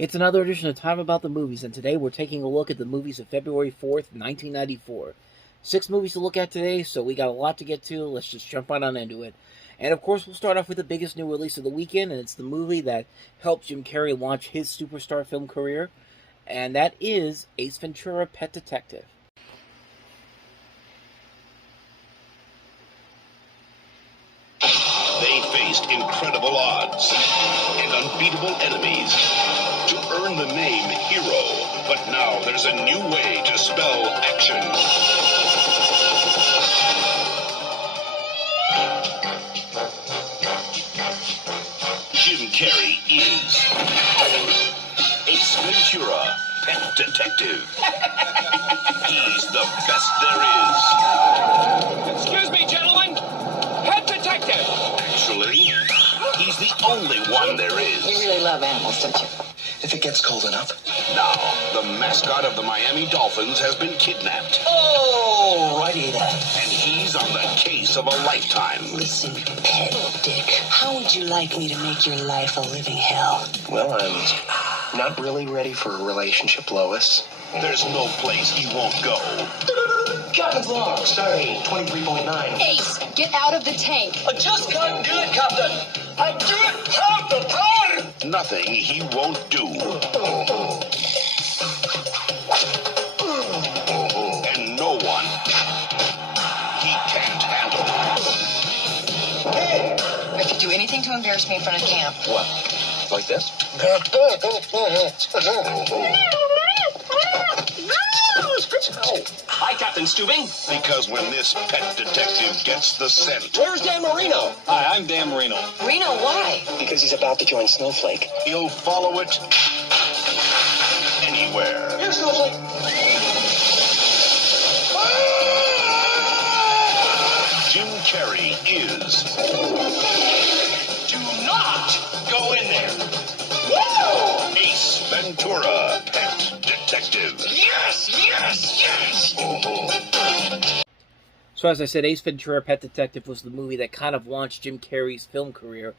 It's another edition of Time About the Movies, and today we're taking a look at the movies of February 4th, 1994. 6 movies to look at today, so we got a lot to get to. Let's just jump right on into it. And of course, we'll start off with the biggest new release of the weekend, and it's the movie that helped Jim Carrey launch his superstar film career, and that is Ace Ventura: Pet Detective. They faced incredible odds and unbeatable enemies to earn the name hero. But now there's a new way to spell action. Jim Carrey is Ace Ventura, Pet Detective. He's the best there is. Excuse me, gentlemen. Pet Detective. Actually, he's the only one there is. You really love animals, don't you? If it gets cold enough. Now, the mascot of the Miami Dolphins has been kidnapped. Oh, righty then. And he's on the case of a lifetime. Listen, Pet Dick, how would you like me to make your life a living hell? Well, I'm not really ready for a relationship, Lois. There's no place he won't go. Captain's log, starting 23.9. Ace, get out of the tank. I just can't do it, Captain. I do it half the time. Nothing he won't do. And no one he can't handle. I could do anything to embarrass me in front of camp. What? Like this? Hi, Captain Stubing. Because when this pet detective gets the scent, Where's Dan Marino? Hi, I'm Dan Marino. Reno, why? Because he's about to join Snowflake. he'll follow it anywhere. Here's Snowflake. Jim Carrey is Do not go in there. Ace Ventura, Pet Detective. Yes, yes, yes. So as I said, Ace Ventura: Pet Detective was the movie that kind of launched Jim Carrey's film career.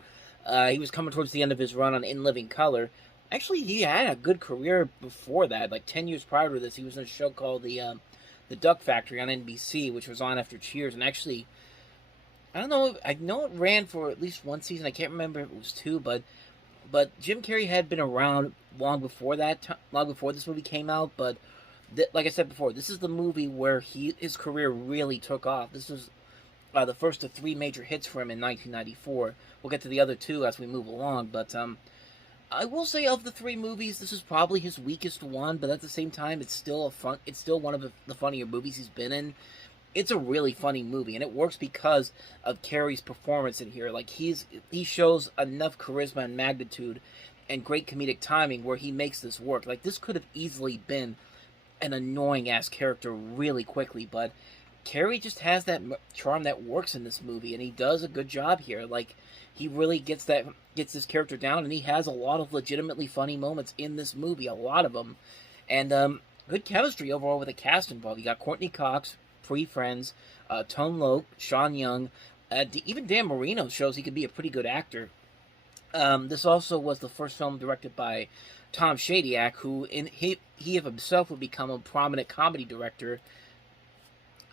He was coming towards the end of his run on In Living Color. Actually, he had a good career before that. Like 10 years prior to this, he was in a show called The Duck Factory on NBC, which was on after Cheers. And actually, I don't know. I know it ran for at least one season. I can't remember if it was 2, but Jim Carrey had been around long before that, long before this movie came out. But like I said before, this is the movie where his career really took off. This was the first of 3 major hits for him in 1994. We'll get to the other 2 as we move along. But I will say, of the 3 movies, this is probably his weakest one. But at the same time, it's still one of the funnier movies he's been in. It's a really funny movie, and it works because of Carrey's performance in here. Like, he shows enough charisma and magnitude and great comedic timing where he makes this work. Like, this could have easily been an annoying-ass character really quickly, but Carrey just has that charm that works in this movie, and he does a good job here. Like, he really gets this character down, and he has a lot of legitimately funny moments in this movie, a lot of them. And good chemistry overall with the cast involved. You got Courtney Cox, Free Friends, Tone Loc, Sean Young, even Dan Marino shows he could be a pretty good actor. This also was the first film directed by Tom Shadyac, who he of himself would become a prominent comedy director.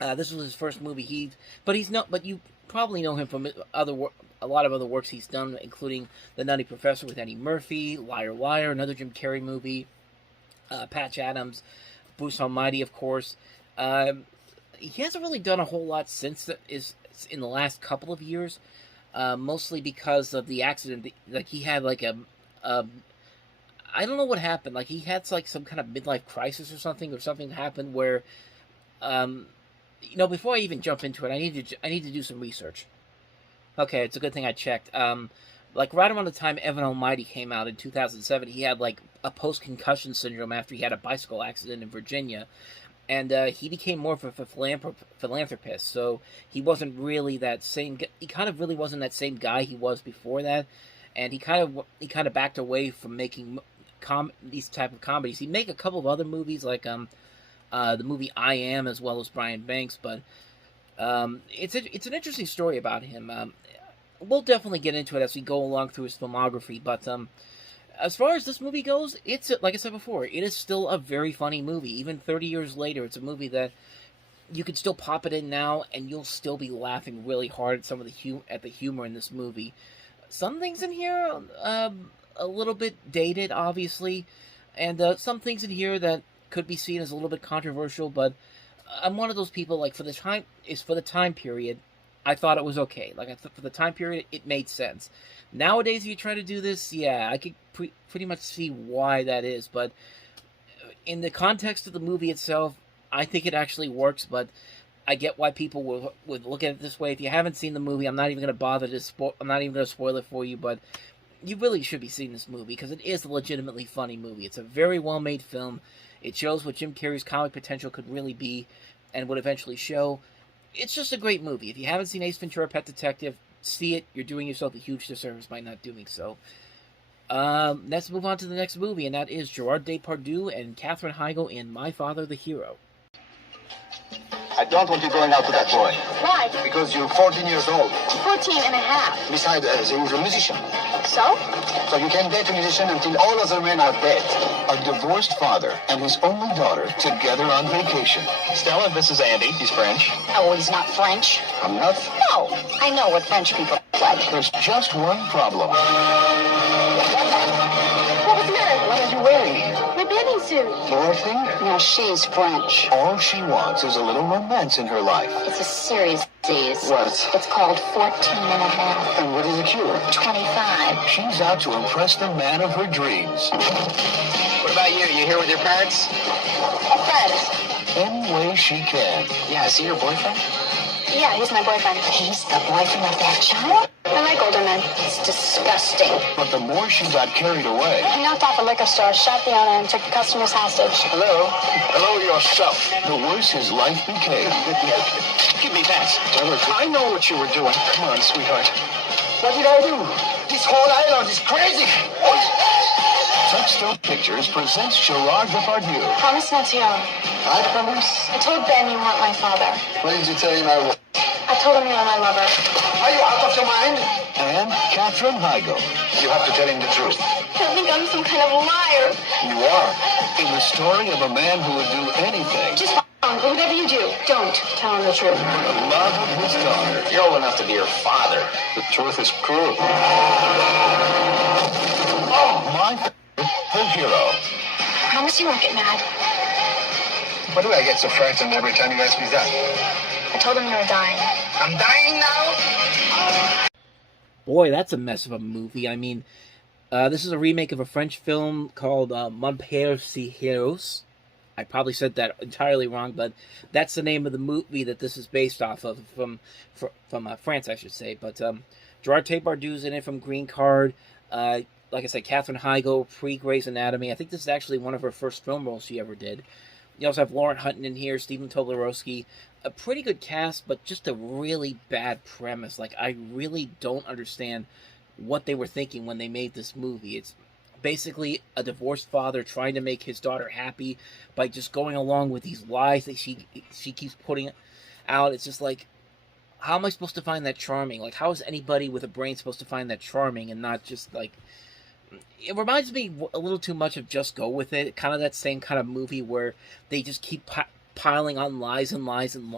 This was his first movie. But you probably know him from a lot of other works he's done, including The Nutty Professor with Eddie Murphy, Liar Liar, another Jim Carrey movie, Patch Adams, Bruce Almighty, of course. He hasn't really done a whole lot since in the last couple of years, mostly because of the accident. Like, he had like I don't know what happened. Like, he had like some kind of midlife crisis or something happened where, before I even jump into it, I need to do some research. Okay, it's a good thing I checked. Like, right around the time Evan Almighty came out in 2007, he had like a post-concussion syndrome after he had a bicycle accident in Virginia. And he became more of a philanthropist, so he wasn't really that same. He kind of really wasn't that same guy he was before that, and he kind of backed away from making these type of comedies. He made a couple of other movies like the movie I Am, as well as Brian Banks, but it's an interesting story about him. We'll definitely get into it as we go along through his filmography, but As far as this movie goes, it's, like I said before, it is still a very funny movie. Even 30 years later, it's a movie that you could still pop it in now, and you'll still be laughing really hard at some of the humor in this movie. Some things in here, a little bit dated, obviously, and some things in here that could be seen as a little bit controversial, but I'm one of those people, like, for the time period, I thought it was okay. Like, for the time period, it made sense. Nowadays, if you try to do this, yeah, I could pretty much see why that is, but in the context of the movie itself, I think it actually works, but I get why people would look at it this way. If you haven't seen the movie, I'm not even going to bother to I'm not even going to spoil it for you, but you really should be seeing this movie, because it is a legitimately funny movie. It's a very well-made film. It shows what Jim Carrey's comic potential could really be, and would eventually show. It's just a great movie. If you haven't seen Ace Ventura: Pet Detective, see it. You're doing yourself a huge disservice by not doing so. Let's move on to the next movie, and that is Gerard Depardieu and Katherine Heigl in My Father the Hero. I don't want you going out with that boy. Why? Because you're 14 years old. 14 and a half. Besides, he was a musician. So? So you can date a musician until all other men are dead. A divorced father and his only daughter together on vacation. Stella, this is Andy. He's French. Oh, he's not French. I'm not. No, I know what French people are like. There's just one problem. What was the matter? What are you wearing? My bathing suit. Dorothy? No, she's French. All she wants is a little romance in her life. It's a series disease. What? It's called 14 and a half. And what is the cure? 25. She's out to impress the man of her dreams. What about you? You here with your parents? Friends. Any way she can. Yeah, is he your boyfriend? Yeah, he's my boyfriend. He's the boyfriend of that child? I like older men. It's disgusting. But the more she got carried away. He knocked off a liquor store, shot the owner, and took the customers hostage. Hello? Hello yourself. The worse his life became. Give me that. I know what you were doing. Come on, sweetheart. What did I do? This whole island is crazy. Touchstone Pictures presents Gerard Depardieu. Promise not to yell. I promise. I told Ben you weren't my father. What did you tell him I was? I told him you were my lover. Are you out of your mind? And Katherine Heigl. You have to tell him the truth. I think I'm some kind of liar. You are. In the story of a man who would do anything Just whatever you do, don't tell him the truth. for the love of his daughter. You're old enough to be her father. The truth is cruel. Oh, my the hero. Promise you won't get mad. Why do I get so frightened every time you ask me that? I told him you were dying. I'm dying now? Boy, that's a mess of a movie. I mean, this is a remake of a French film called Mon Père c'est Héros. I probably said that entirely wrong, but that's the name of the movie that this is based off of, from France, I should say. But Gerard Depardieu's in it from Green Card. Like I said, Katherine Heigl, pre-Grey's Anatomy. I think this is actually one of her first film roles she ever did. You also have Lauren Hutton in here, Stephen Tobolowsky. A pretty good cast, but just a really bad premise. Like, I really don't understand what they were thinking when they made this movie. It's basically a divorced father trying to make his daughter happy by just going along with these lies that she keeps putting out. It's just like, how am I supposed to find that charming? Like, how is anybody with a brain supposed to find that charming and not just, like... It reminds me a little too much of Just Go With It. Kind of that same kind of movie where they just keep piling on lies and lies and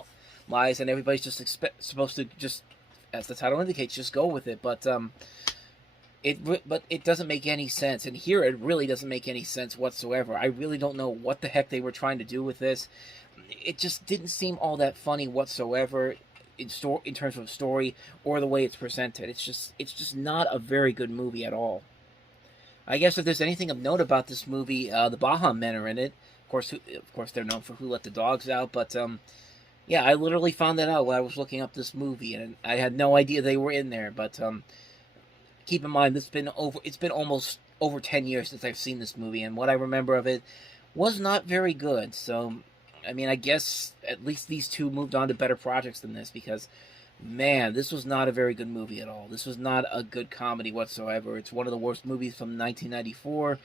lies, and everybody's just supposed to just, as the title indicates, just go with it. But it doesn't make any sense. And here it really doesn't make any sense whatsoever. I really don't know what the heck they were trying to do with this. It just didn't seem all that funny whatsoever in terms of story or the way it's presented. It's just not a very good movie at all. I guess if there's anything of note about this movie, the Baha Men are in it. Of course, they're known for Who Let the Dogs Out. But yeah, I literally found that out when I was looking up this movie, and I had no idea they were in there. But keep in mind, it's been almost over 10 years since I've seen this movie, and what I remember of it was not very good. So, I mean, I guess at least these two moved on to better projects than this, because man, this was not a very good movie at all. This was not a good comedy whatsoever. It's one of the worst movies from 1994.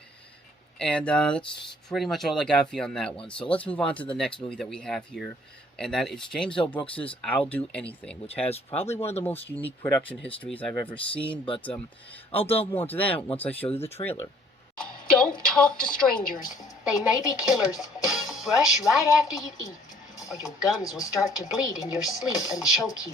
And that's pretty much all I got for you on that one. So let's move on to the next movie that we have here. And that is James L. Brooks' I'll Do Anything, which has probably one of the most unique production histories I've ever seen. But I'll delve more into that once I show you the trailer. talk to strangers. They may be killers. Brush right after you eat, or your gums will start to bleed in your sleep and choke you.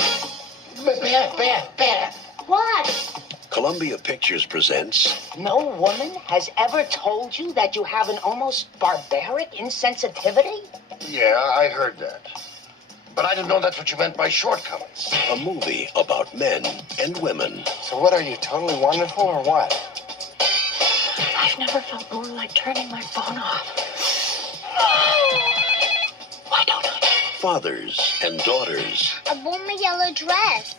Bad. What? Columbia Pictures presents No woman has ever told you that you have an almost barbaric insensitivity? Yeah, I heard that. But I didn't know that's what you meant by shortcomings. a movie about men and women. So what are you, totally wonderful or what? I've never felt more like turning my phone off. Why don't I? Fathers and daughters. I want my yellow dress.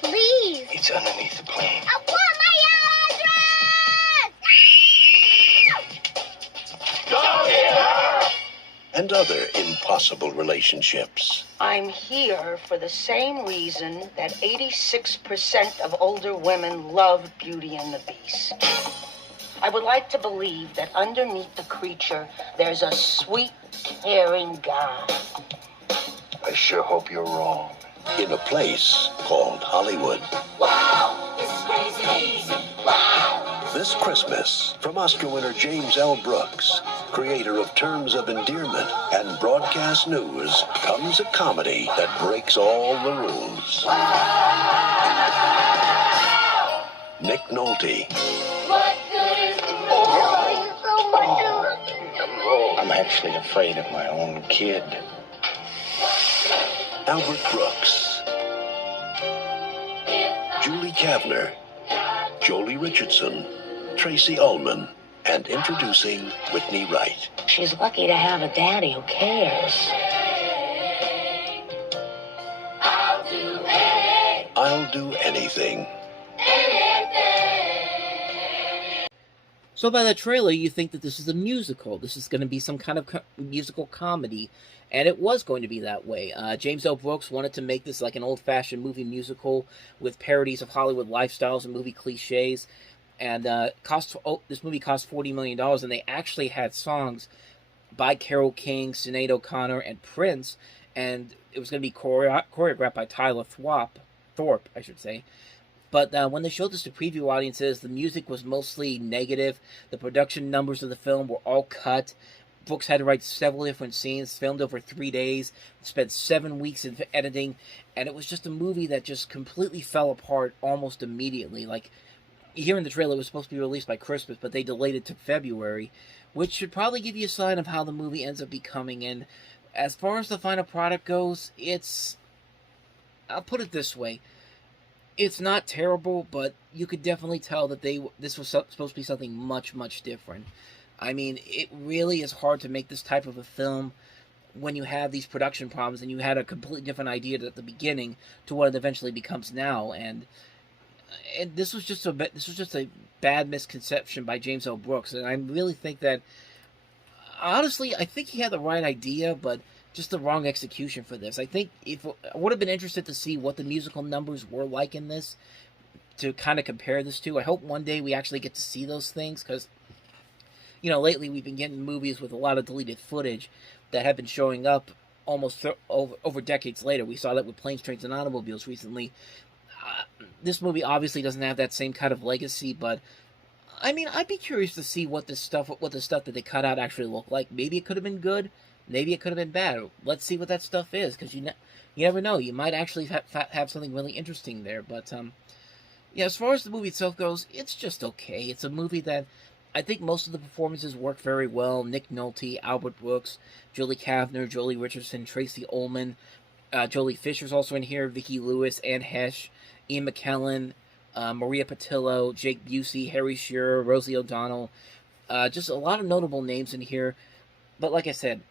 Please. It's underneath the plane. I want my yellow dress! And other impossible relationships. I'm here for the same reason that 86% of older women love Beauty and the Beast. I would like to believe that underneath the creature, there's a sweet, caring guy. I sure hope you're wrong. In a place called Hollywood. Wow, this is crazy. Wow. This Christmas, from Oscar winner James L. Brooks, creator of Terms of Endearment and Broadcast News, comes a comedy that breaks all the rules. Nick Nolte, What good is the world? So much. I'm actually afraid of my own kid. Albert Brooks, Julie Kavner, Jolie Richardson, Tracy Ullman, and introducing Whitney Wright. She's lucky to have a daddy who cares. I'll do anything. So by the trailer, you think that this is a musical. This is going to be some kind of musical comedy, and it was going to be that way. James L. Brooks wanted to make this like an old-fashioned movie musical with parodies of Hollywood lifestyles and movie cliches, and this movie cost $40 million, and they actually had songs by Carole King, Sinead O'Connor, and Prince, and it was going to be choreographed by Tyler Thorpe, I should say. But when they showed this to preview audiences, the music was mostly negative. The production numbers of the film were all cut. Brooks had to write several different scenes, filmed over 3 days, spent 7 weeks in editing, and it was just a movie that just completely fell apart almost immediately. Like, here in the trailer, it was supposed to be released by Christmas, but they delayed it to February, which should probably give you a sign of how the movie ends up becoming. And as far as the final product goes, I'll put it this way. It's not terrible, but you could definitely tell that this was supposed to be something much, much different. I mean, it really is hard to make this type of a film when you have these production problems and you had a completely different idea at the beginning to what it eventually becomes now. And this was just a bad misconception by James L. Brooks, and I really think that, honestly, I think he had the right idea, but just the wrong execution for this. I think I would have been interested to see what the musical numbers were like in this, to kind of compare this to. I hope one day we actually get to see those things, because, lately we've been getting movies with a lot of deleted footage that have been showing up almost over decades later. We saw that with Planes, Trains, and Automobiles recently. This movie obviously doesn't have that same kind of legacy, but I mean, I'd be curious to see what the stuff that they cut out actually looked like. Maybe it could have been good. Maybe it could have been bad. Let's see what that stuff is, because you never know. You might actually have something really interesting there. But as far as the movie itself goes, it's just okay. It's a movie that I think most of the performances work very well. Nick Nolte, Albert Brooks, Julie Kavner, Jolie Richardson, Tracy Ullman, Jolie Fisher's also in here, Vicki Lewis, Anne Hesh, Ian McKellen, Maria Patillo, Jake Busey, Harry Shearer, Rosie O'Donnell. Just a lot of notable names in here. But like I said,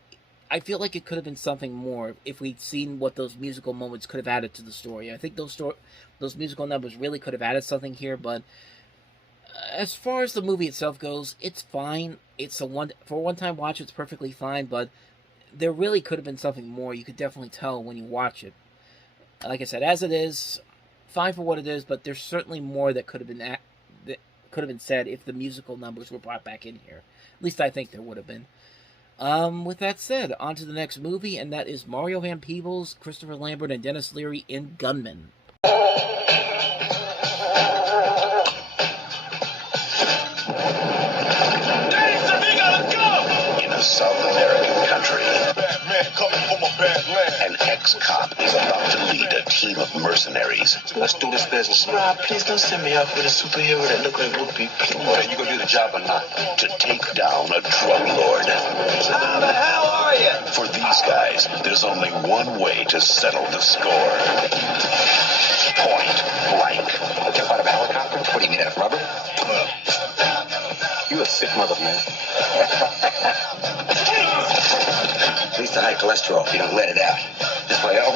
I feel like it could have been something more if we'd seen what those musical moments could have added to the story. I think those musical numbers really could have added something here, but as far as the movie itself goes, it's fine. For a one-time watch, it's perfectly fine, but there really could have been something more. You could definitely tell when you watch it. Like I said, as it is, fine for what it is, but there's certainly more that could have been said if the musical numbers were brought back in here. At least I think there would have been. With that said, on to the next movie, and that is Mario Van Peebles, Christopher Lambert, and Dennis Leary in Gunman. ¡Dense, coming from a bad land. An ex-cop is about to lead a team of mercenaries Let's do this business. Rob, please don't send me out with a superhero that look like Whoopi. Please. you gonna do the job or not? To take down a drug lord. How the hell are you? For these guys, there's only one way to settle the score. Point blank. Jump out of a helicopter? What do you mean, out of rubber? You a sick mother, man. At least the high cholesterol, if you don't let it out. This way, oh,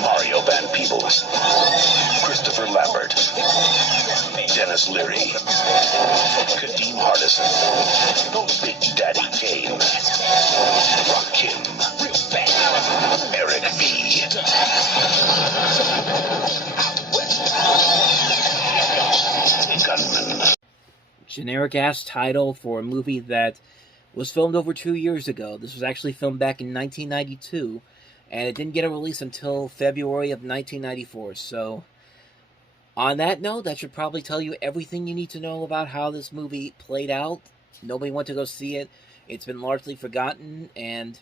Mario Van Peebles, Christopher Lambert, Dennis Leary, Kadeem Hardison, Big Daddy Kane, Rakim, Eric B. Gunman. Generic ass title for a movie that was filmed over 2 years ago. This was actually filmed back in 1992, and it didn't get a release until February of 1994. So, on that note, that should probably tell you everything you need to know about how this movie played out. Nobody went to go see it. It's been largely forgotten, and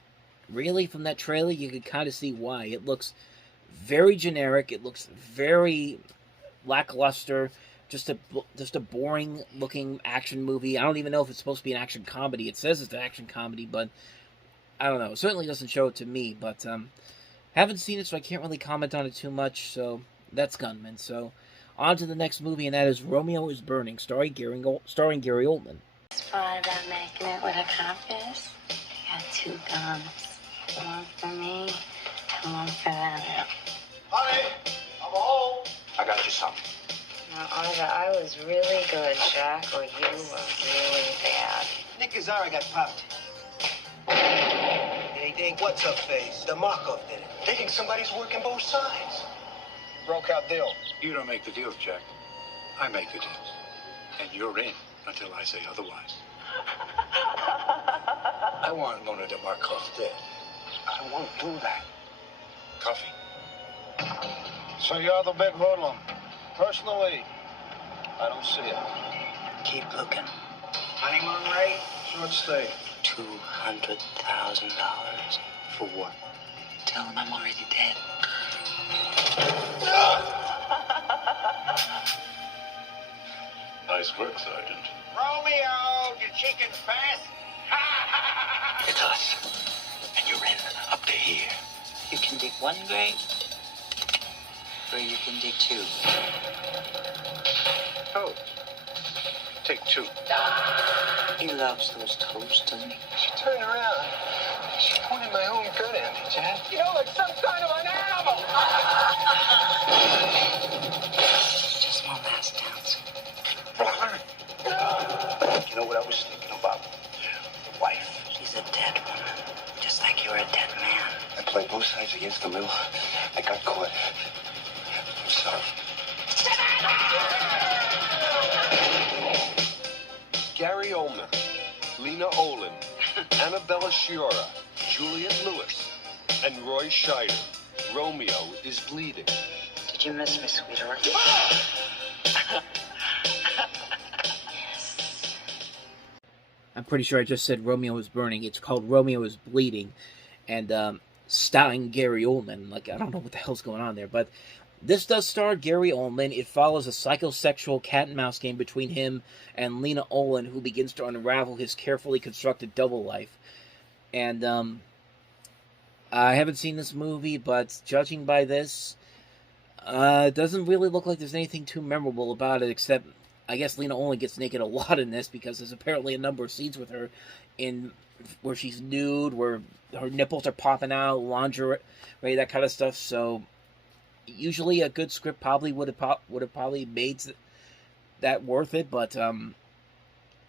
really, from that trailer, you could kind of see why. It looks very generic. It looks very lackluster. Just a boring looking action movie. I don't even know if it's supposed to be an action comedy. It says it's an action comedy, but I don't know. It certainly doesn't show it to me. But haven't seen it, so I can't really comment on it too much. So that's Gunman. So on to the next movie, and that is Romeo Is Burning, starring Gary Oldman. Thought about making it with a compass. I got 2 guns. One for me and one for them. Honey, I'm home. I got you something. Now, either I was really good, Jack, or you were really bad. Nick Azara got popped. They think what's her face? The Markov did it. They think somebody's working both sides. Broke out deal. You don't make the deals, Jack. I make the deals. And you're in until I say otherwise. I want Mona de Markov dead. I don't want to do that. Coffee. So you're the big hoodlum. Personally, I don't see it. Keep looking. Honeymoon rate? Short stay. $200,000. For what? Tell him I'm already dead. Nice work, Sergeant. Romeo, your chicken's fast. It's us. And you're in up to here. You can dig 1 grave, or you can dig 2. Oh. Take 2. He loves those toes, doesn't he? She turned around. She pointed my own gun at me, Jack. You know, like some kind of an animal. Just one last dance. You know what I was thinking about? The wife. She's a dead woman, just like you're a dead man. I played both sides against the middle. I got caught. I'm sorry. Gary Oldman, Lena Olin, Annabella Sciorra, Juliette Lewis, and Roy Scheider. Romeo Is Bleeding. Did you miss me, sweetheart? I'm pretty sure I just said Romeo Is Burning. It's called Romeo Is Bleeding, and starring Gary Oldman. Like, I don't know what the hell's going on there, but this does star Gary Oldman. It follows a psychosexual cat-and-mouse game between him and Lena Olin, who begins to unravel his carefully constructed double life. And I haven't seen this movie, but judging by this, it doesn't really look like there's anything too memorable about it, except I guess Lena Olin gets naked a lot in this, because there's apparently a number of scenes with her where she's nude, where her nipples are popping out, lingerie, that kind of stuff. So usually a good script probably would have probably made that worth it, but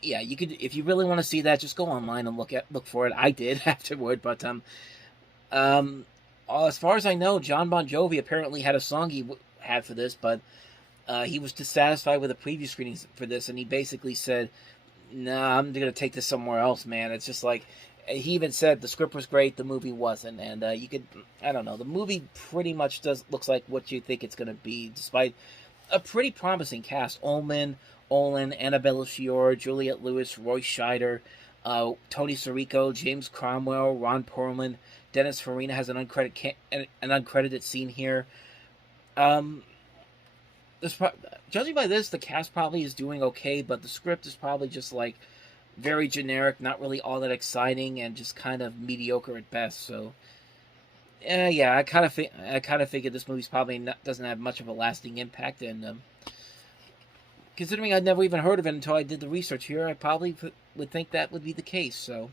yeah, you could, if you really want to see that, just go online and look for it. I did afterward, but as far as I know, John Bon Jovi apparently had a song he had for this, but he was dissatisfied with the preview screenings for this, and he basically said, "Nah, I'm gonna take this somewhere else, man." It's just like, he even said the script was great, the movie wasn't, and I don't know, the movie pretty much looks like what you think it's gonna be, despite a pretty promising cast. Olin, Annabella Sciorra, Juliette Lewis, Roy Scheider, Tony Sirico, James Cromwell, Ron Perlman, Dennis Farina has an uncredited scene here. Judging by this, the cast probably is doing okay, but the script is probably just like very generic, not really all that exciting, and just kind of mediocre at best. So, yeah, I kind of figured this movie's probably doesn't have much of a lasting impact, and considering I'd never even heard of it until I did the research here, I probably would think that would be the case. So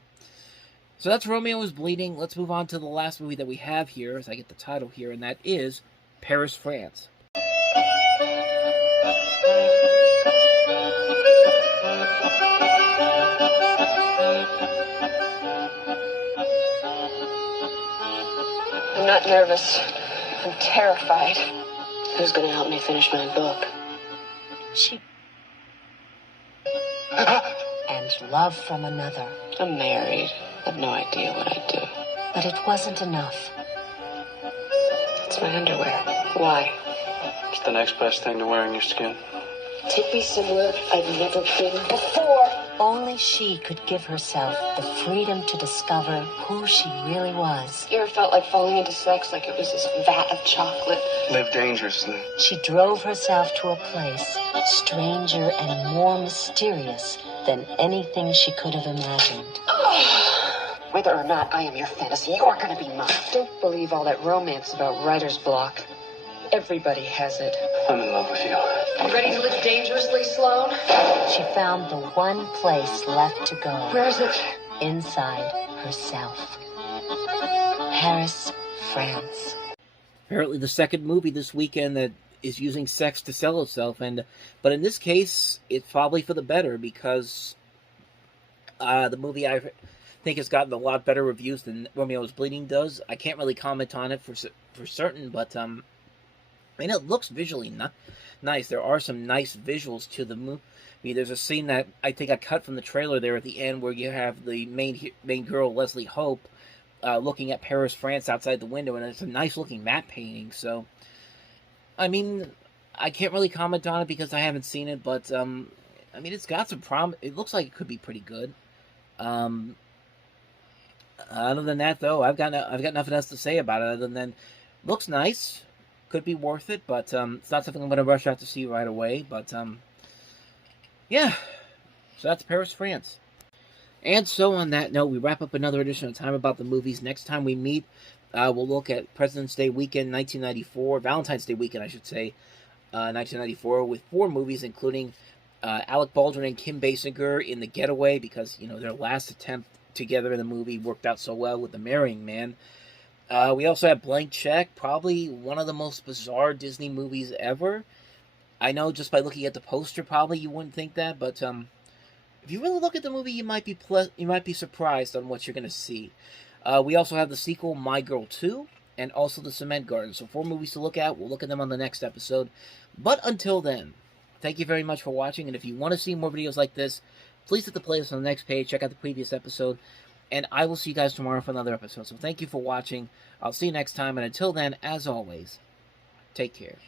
that's Romeo Is Bleeding. Let's move on to the last movie that we have here, as I get the title here, and that is Paris, France. I'm not nervous. I'm terrified. Who's going to help me finish my book? She... and love from another. I'm married. I have no idea what I do. But it wasn't enough. It's my underwear. Why? It's the next best thing to wearing your skin. Take me somewhere I've never been before. Only she could give herself the freedom to discover who she really was. You ever felt like falling into sex like it was this vat of chocolate? Live dangerously. She drove herself to a place stranger and more mysterious than anything she could have imagined. Whether or not I am your fantasy, you're gonna be mine. Don't believe all that romance about writer's block. Everybody has it. I'm in love with you. You ready to live dangerously, Sloane? She found the one place left to go. Where is it? Inside herself. Paris, France. Apparently the second movie this weekend that is using sex to sell itself, but in this case, it's probably for the better, because the movie I think has gotten a lot better reviews than Romeo Is Bleeding does. I can't really comment on it for certain, but I mean, it looks visually nice. There are some nice visuals to the movie. I mean, there's a scene that I think I cut from the trailer there at the end where you have the main girl, Leslie Hope, looking at Paris, France outside the window, and it's a nice-looking matte painting. So, I mean, I can't really comment on it because I haven't seen it, but, I mean, it's got some it looks like it could be pretty good. Other than that, though, I've got nothing else to say about it other than looks nice. Could be worth it, but it's not something I'm going to rush out to see right away. But, yeah. So that's Paris, France. And so on that note, we wrap up another edition of Time About the Movies. Next time we meet, we'll look at President's Day weekend 1994, Valentine's Day weekend, I should say, 1994, with 4 movies, including Alec Baldwin and Kim Basinger in The Getaway, because, you know, their last attempt together in the movie worked out so well with The Marrying Man. We also have Blank Check, probably one of the most bizarre Disney movies ever. I know just by looking at the poster, probably you wouldn't think that, but if you really look at the movie, you might be surprised on what you're going to see. We also have the sequel, My Girl 2, and also The Cement Garden. So 4 movies to look at. We'll look at them on the next episode. But until then, thank you very much for watching, and if you want to see more videos like this, please hit the playlist on the next page, check out the previous episode, and I will see you guys tomorrow for another episode. So thank you for watching. I'll see you next time. And until then, as always, take care.